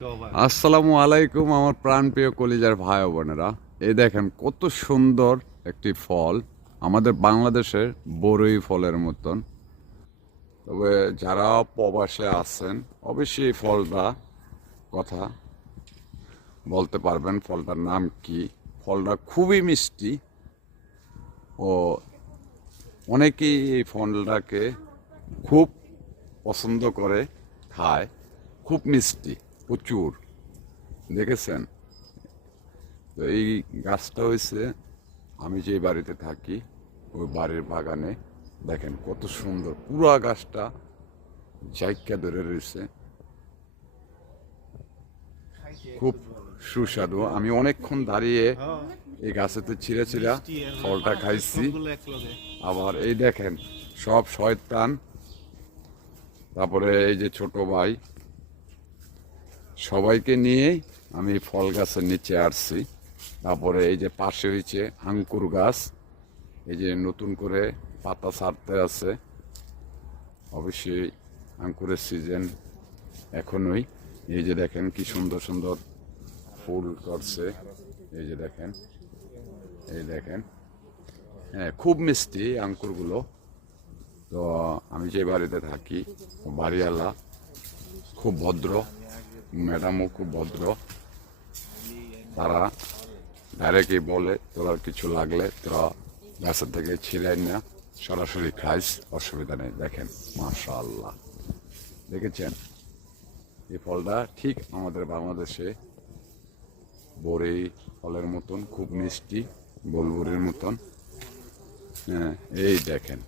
আসসালামু আলাইকুম আমার প্রাণপ্রিয় কলিজার ভাই ও বোনেরা, এই দেখেন কত সুন্দর একটি ফল, আমাদের বাংলাদেশের বড়ই ফলের মতন। তবে যারা প্রবাসে আছেন অবশ্যই এই ফলটা কথা বলতে পারবেন, ফলটার নাম কি। ফলটা খুবই মিষ্টি ও অনেকেই এই ফলটাকে খুব পছন্দ করে খায়। খুব মিষ্টি, প্রচুর। দেখেছেন তো এই গাছটা হয়েছে আমি যে বাড়িতে থাকি ওই বাড়ির বাগানে। দেখেন কত সুন্দর, পুরা গাছটা জায়গা ধরে রয়েছে, খুব সুস্বাদু। আমি অনেকক্ষণ দাঁড়িয়ে এই গাছেতে ছিঁড়ে ছিঁড়া ফলটা খাইছি। আবার এই দেখেন সব শয়তান, তারপরে এই যে ছোট ভাই, সবাইকে নিয়ে আমি ফল গাছের নিচে আসছি। তারপরে এই যে পাশে হয়েছে আঙ্কুর গাছ, এই যে নতুন করে পাতা ছাড়তে আছে। অবশ্যই আঙ্কুরের সিজন এখনই। এই যে দেখেন কি সুন্দর সুন্দর ফুল করছে, এই যে দেখেন, এই দেখেন, হ্যাঁ খুব মিষ্টি আঙ্কুরগুলো। তো আমি যে বাড়িতে থাকি বাড়িওয়ালা খুব ভদ্র, ম্যাডামও খুব ভদ্র। তারা ডাইরেক্টই বলে তোরা কিছু লাগলে তোরা গাছের থেকে ছিঁড়ে না সরাসরি খাইস, অসুবিধা নেই। দেখেন মাশাআল্লাহ, দেখেছেন এই ফলটা ঠিক আমাদের বাংলাদেশে বড়ই ফলের মতন, খুব মিষ্টি, বলবুরির মতন। হ্যাঁ এই দেখেন,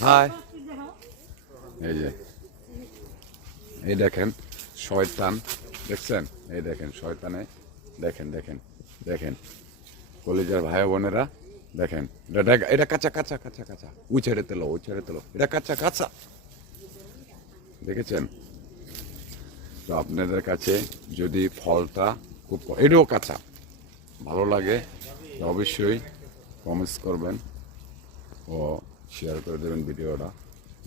হাই, এই যে এই দেখেন শয়তান, দেখছেন, এই দেখেন শয়তানে, দেখেন দেখেন দেখেন কলেজের ভাই বোনেরা, দেখেন এটা কাঁচা কাঁচা কাঁচা কাঁচা, ওই ছেড়ে তেলো, ওই ছেড়ে তেলো, এটা কাঁচা কাঁচা, দেখেছেন। তো আপনাদের কাছে যদি ফলটা খুব এটাও কাঁচা ভালো লাগে তো অবশ্যই কমেন্টস করবেন ও শেয়ার করে দেবেন ভিডিওটা।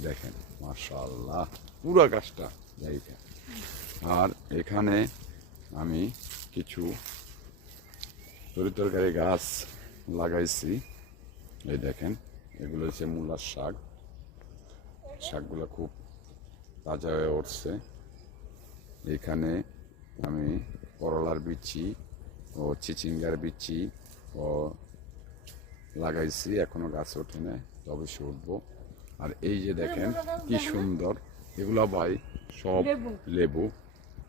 দেখেন মাশাআল্লাহ পুরো গাছটা জায়গা। আর এখানে আমি কিছু তরিতরকারি গাছ লাগাইছি, এই দেখেন এগুলো হচ্ছে মূলার শাক। শাকগুলো খুব তাজা হয়ে উঠছে। এখানে আমি করলার বিচি ও চিচিঙ্গার বিচি ও লাগাইছি, এখনো গাছ ওঠে না, অবশ্যই উঠবো। আর এই যে দেখেন কি সুন্দর, এগুলো ভাই সব লেবু।